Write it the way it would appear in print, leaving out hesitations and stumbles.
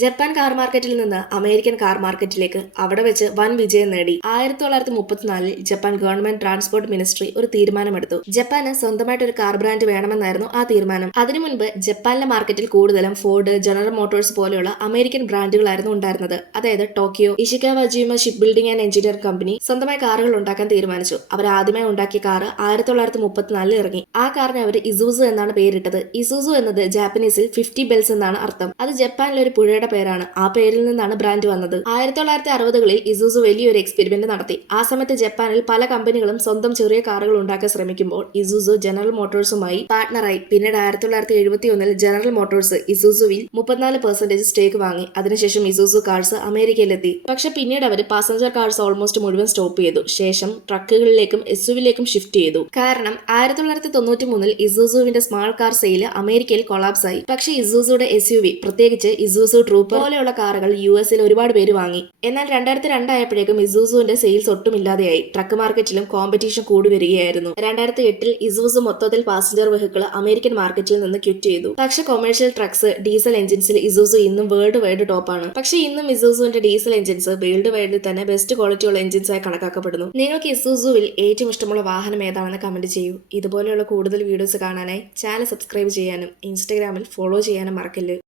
Japan car മാർക്കറ്റിൽ നിന്ന് American car മാർക്കറ്റിലേക്ക് അവിടെ വെച്ച് വൻ വിജയം നേടി. 1934 ജപ്പാൻ ഗവൺമെന്റ് ട്രാൻസ്പോർട്ട് മിനിസ്ട്രി ഒരു തീരുമാനമെടുത്തു. ജപ്പാന് സ്വന്തമായിട്ട് ഒരു കാർ ബ്രാൻഡ് വേണമെന്നായിരുന്നു ആ തീരുമാനം. അതിനു മുൻപ് ജപ്പാനിലെ മാർക്കറ്റിൽ കൂടുതലും ഫോർഡ്, ജനറൽ മോട്ടോഴ്സ് പോലെയുള്ള അമേരിക്കൻ ബ്രാൻഡുകളായിരുന്നു ഉണ്ടായിരുന്നത്. അതായത് Tokyo Ishikawajima ship building and engineering company സ്വന്തമായി കാറുകൾ ഉണ്ടാക്കാൻ തീരുമാനിച്ചു. അവർ ആദ്യമായി ഉണ്ടാക്കിയ കാർ 1934 ഇറങ്ങി. ആ കാറിന് അവർ ഇസൂസു എന്നാണ് പേരിട്ടത്. ഇസൂസു എന്നത് ജാപ്പനീസിൽ 50 ബെൽസ് എന്നാണ് അർത്ഥം. അത് ജപ്പാനിലെ ഒരു പുഴയുടെ പേരാണ്. ആ പേരിൽ നിന്നാണ് ബ്രാൻഡ് വന്നത്. 1960കളിൽ ഇസൂസു വലിയൊരു എക്സ്പെരിമെന്റ് നടത്തി. ആ സമയത്ത് ജപ്പാനിൽ പല കമ്പനികളും സ്വന്തം ചെറിയ കാറുകൾ ഉണ്ടാക്കാൻ ശ്രമിക്കുമ്പോൾ ഇസൂസു ജനറൽ മോട്ടോഴ്സുമായി പാർട്ണറായി. പിന്നീട് 1971 ജനറൽ മോട്ടോഴ്സ് ഇസൂസുവിൽ 34% സ്റ്റേക്ക് വാങ്ങി. അതിനുശേഷം ഇസൂസു കാർസ് അമേരിക്കയിലെത്തി. പക്ഷെ പിന്നീട് അവർ പാസഞ്ചർ കാർസ് ഓൾമോസ്റ്റ് മുഴുവൻ സ്റ്റോപ്പ് ചെയ്തു. ശേഷം ട്രക്കുകളിലേക്കും എസ്യുവിലേക്കും ഷിഫ്റ്റ് ചെയ്തു. കാരണം 1993 ഇസൂസുവിന്റെ സ്മാൾ കാർ സെയിൽ അമേരിക്കയിൽ കൊളാപ്സ് ആയി. പക്ഷേ ഇസൂസുയുടെ എസ്യുവി, പ്രത്യേകിച്ച് ഇസൂസു ട്രൂപ്പർ പോലെയുള്ള കാറുകൾ യുഎസിൽ ഒരുപാട് പേര് വാങ്ങി. എന്നാൽ 2002 ആയപ്പോഴേക്കും ഇസൂസുവിന്റെ സെയിൽസ് ഒട്ടും ഇല്ലാതെയായി. ട്രക്ക് മാർക്കറ്റിലും കോമ്പറ്റീഷൻ കൂടി വരികയായിരുന്നു. 2008 ഇസൂസു മൊത്തത്തിൽ പാസഞ്ചർ വെഹിക്കിൾ അമേരിക്കൻ മാർക്കറ്റിൽ നിന്ന് ക്വിറ്റ് ചെയ്തു. പക്ഷെ കൊമേഴ്ഷ്യൽ ട്രക്സ്, ഡീസൽ എഞ്ചിൻസിൽ ഇസൂസു ഇന്നും വേൾഡ് വൈഡ് ടോപ്പാണ്. പക്ഷേ ഇന്നും ഇസൂസുവിന്റെ ഡീസൽ എഞ്ചിൻസ് വേൾഡ് വൈഡിൽ തന്നെ ബെസ്റ്റ് ക്വാളിറ്റിയുള്ള എഞ്ചിൻസ് ആയി കണക്കാക്കപ്പെടുന്നു. നിങ്ങൾക്ക് ഇസൂസുവിൽ ഏറ്റവും ഇഷ്ടമുള്ള വാഹനം ഏതാണെന്ന് കമന്റ് ചെയ്യൂ. ഇതുപോലെയുള്ള കൂടുതൽ വീഡിയോസ് കാണാനായി ചാനൽ സബ്സ്ക്രൈബ് ചെയ്യാനും ഇൻസ്റ്റഗ്രാമിൽ ഫോളോ ചെയ്യാനും മറക്കല്ല്.